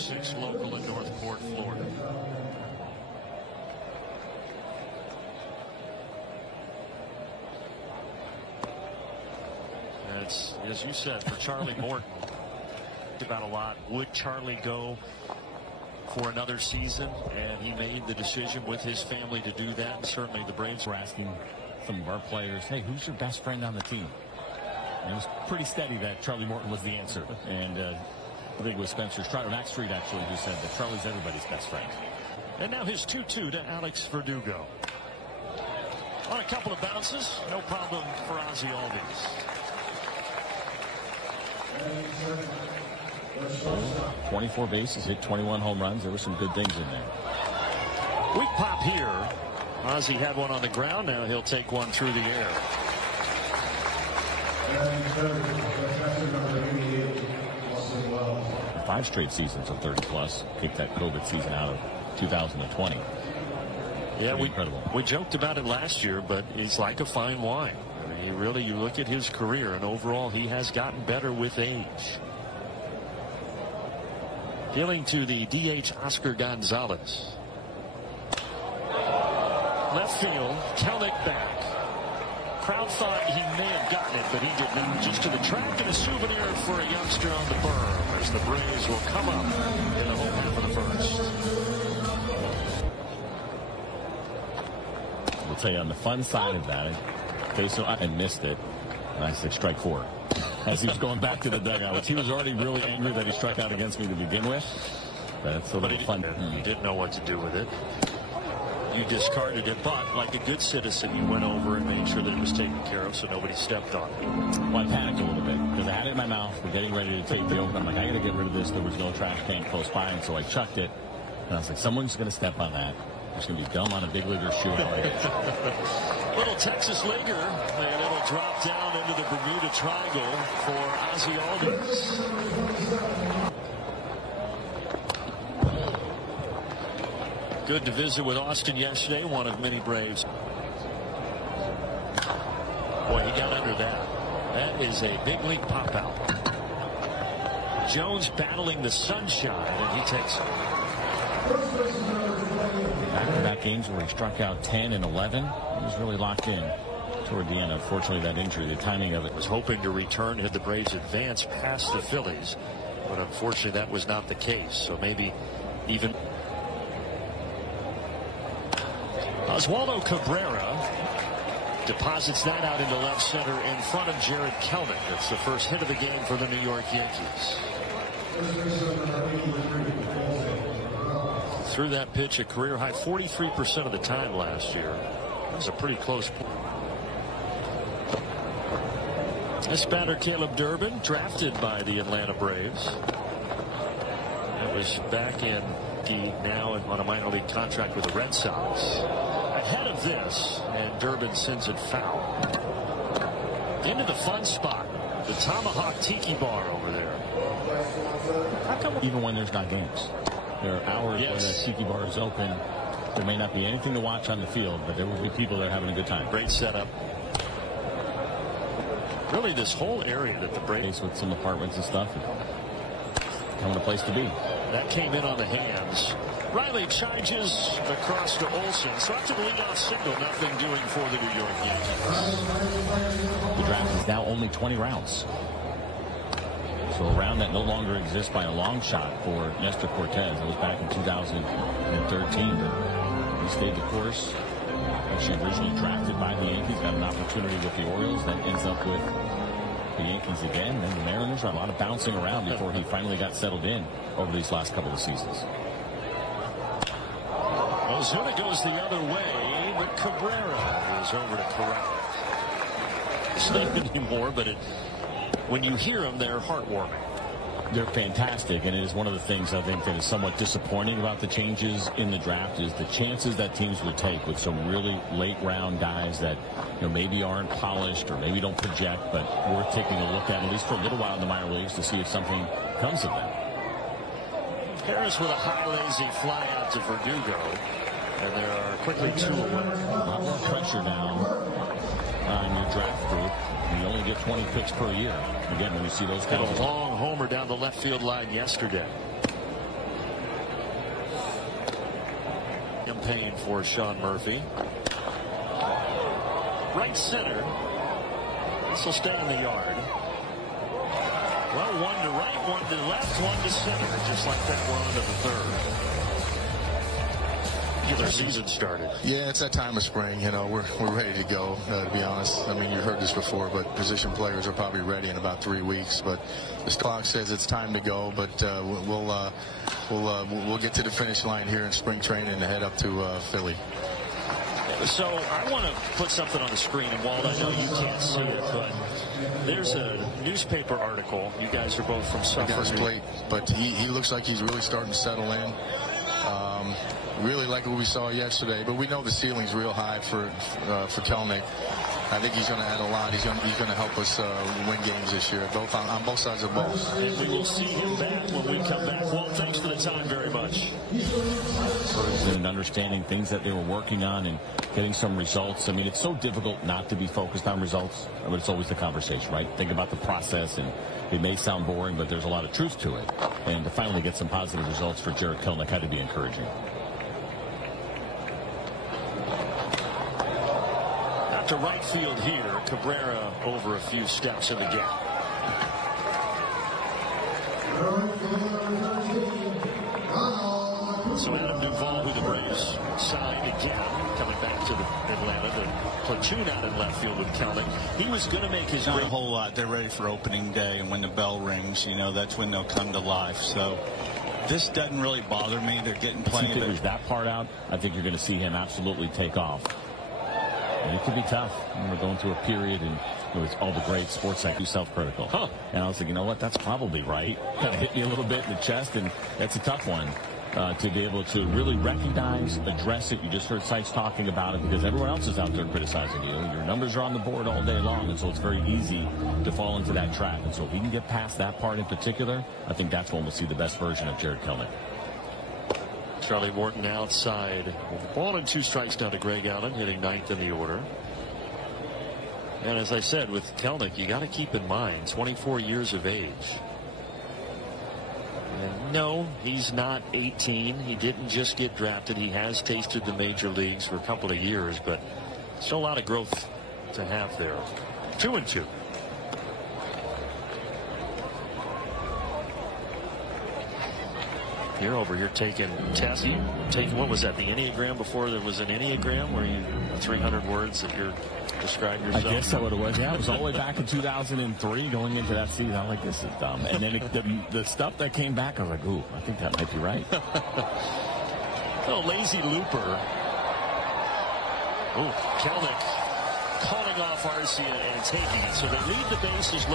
6 local in Northport, Florida. It's, as you said, for Charlie Morton. About a lot. Would Charlie go for another season? And he made the decision with his family to do that. And certainly the Braves were asking some of our players, hey, who's your best friend on the team? And it was pretty steady that Charlie Morton was the answer. And I think it was Spencer Strider, Max Street actually, who said that Charlie's everybody's best friend. And now his 2-2 to Alex Verdugo. On a couple of bounces, no problem for Ozzie Albies. 24 bases, hit 21 home runs. There were some good things in there. Weak pop here. Ozzie had one on the ground. Now he'll take one through the air. Five straight seasons of 30 plus. Kicked that COVID season out of 2020. Yeah, incredible. We joked about it last year, but he's like a fine wine. I mean, you look at his career, and overall he has gotten better with age. Dealing to the DH Oscar Gonzalez. Left field, Kelnick back. Crowd thought he may have gotten it, but he did not. Just to the track and a souvenir for a youngster on the berm as the Braves will come up in the home half of the first. I'll tell you, on the fun side of that, Faso and missed it. And I said strike 4. As he was going back to the dugout, which he was already really angry that he struck out against me to begin with. But it's a little fun. He didn't know what to do with it. You discarded it, but like a good citizen, you went over and made sure that it was taken care of so nobody stepped on it. Well, I panicked a little bit because I had it in my mouth. We're getting ready to take the open. I'm like, I got to get rid of this. There was no trash can close by, and so I chucked it. And I was like, someone's going to step on that. There's going to be gum on a big leaguer shoe. Little Texas leaguer, and it'll drop down into the Bermuda Triangle for Ozzie Albies. Good to visit with Austin yesterday, one of many Braves. Boy, he got under that. That is a big league pop out. Jones battling the sunshine, and he takes it. Back-to-back games where he struck out 10 and 11. He was really locked in toward the end. Unfortunately, that injury, the timing of it. Was hoping to return had the Braves advanced past the Phillies, but unfortunately that was not the case. So maybe even Oswaldo Cabrera deposits that out into left center in front of Jared Kelnick. That's the first hit of the game for the New York Yankees. Threw that pitch a career high 43% of the time last year. That was a pretty close point. This batter, Caleb Durbin, drafted by the Atlanta Braves. That was back in now on a minor league contract with the Red Sox. Ahead of this, and Durbin sends it foul. Into the fun spot, the Tomahawk Tiki Bar over there. How come even when there's not games? There are hours where the Tiki Bar is open. There may not be anything to watch on the field, but there will be people that are having a good time. Great setup. Really, this whole area that the Braves with some apartments and stuff, kind of a place to be. That came in on the hands. Riley charges across to Olsen. So after the leadoff single, nothing doing for the New York Yankees. The draft is now only 20 rounds. So a round that no longer exists by a long shot for Nestor Cortez. That was back in 2013. But he stayed the course. Actually originally drafted by the Yankees. Got an opportunity with the Orioles. Then ends up with the Yankees again. Then the Mariners. A lot of bouncing around before he finally got settled in over these last couple of seasons. Ozuna goes the other way, but Cabrera is over to corral it. It's not anymore, but when you hear them, they're heartwarming. They're fantastic, and it is one of the things I think that is somewhat disappointing about the changes in the draft is the chances that teams will take with some really late round guys that maybe aren't polished or maybe don't project, but worth taking a look at least for a little while in the minor leagues to see if something comes of them. Harris with a high lazy fly out to Verdugo, and there are quickly 2 away. A lot more pressure now on your draft group. You only get 20 picks per year. Again, when you see those guys. A long homer down the left field line yesterday. pain for Sean Murphy. Right center. This will stay in the yard. Well, one to right, one to left, one to center. Just like that, we're on to the third. Their season started. Yeah, it's that time of spring. You know, we're ready to go. To be honest, I mean, you've heard this before, but position players are probably ready in about 3 weeks. But the clock says it's time to go. But we'll get to the finish line here in spring training and head up to Philly. So I want to put something on the screen, and Walt, I know you can't see it, but there's a newspaper article. You guys are both from Suffolk. Plate, but he looks like he's really starting to settle in. Really like what we saw yesterday, but we know the ceiling's real high for Kelenic. I think he's going to add a lot. He's going to help us win games this year, both on both sides of the ball. And we will see him back when we come back. Well, thanks for the time very much. And understanding things that they were working on and getting some results. I mean, it's so difficult not to be focused on results, but it's always the conversation, right? Think about the process, and it may sound boring, but there's a lot of truth to it. And to finally get some positive results for Jarred Kelenic had to be encouraging. To right field here, Cabrera over a few steps in the gap. So Adam Duvall, who the Braves signed again, coming back to Atlanta, the platoon out in left field with Kelenic. He was going to make his not a whole lot. They're ready for opening day, and when the bell rings, you know, that's when they'll come to life. So this doesn't really bother me. They're getting plenty of it. That part out, I think you're going to see him absolutely take off. And it could be tough when we're going through a period, and it's all the great sports that do self-critical. And I was like, you know what, that's probably right. Kind of hit me a little bit in the chest, and that's a tough one to be able to really recognize, address it. You just heard Seitz talking about it because everyone else is out there criticizing you. Your numbers are on the board all day long, and so it's very easy to fall into that trap. And so if we can get past that part in particular, I think that's when we'll see the best version of Jarred Kelenic. Charlie Morton outside. Ball and 2 strikes down to Greg Allen, hitting 9th in the order. And as I said, with Kelenic, you got to keep in mind, 24 years of age. And no, he's not 18. He didn't just get drafted. He has tasted the major leagues for a couple of years, but still a lot of growth to have there. 2-2. You're over here taking tests. You taking, what was that, the Enneagram before there was an Enneagram, where you 300 words that you're describing yourself? I guess that's what it was. Yeah, it was all the way back in 2003 going into that season. I'm like, this is dumb. And then the stuff that came back, I was like, ooh, I think that might be right. Oh, lazy looper. Oh, Kelenic calling off Arcia and taking it. So they lead the bases.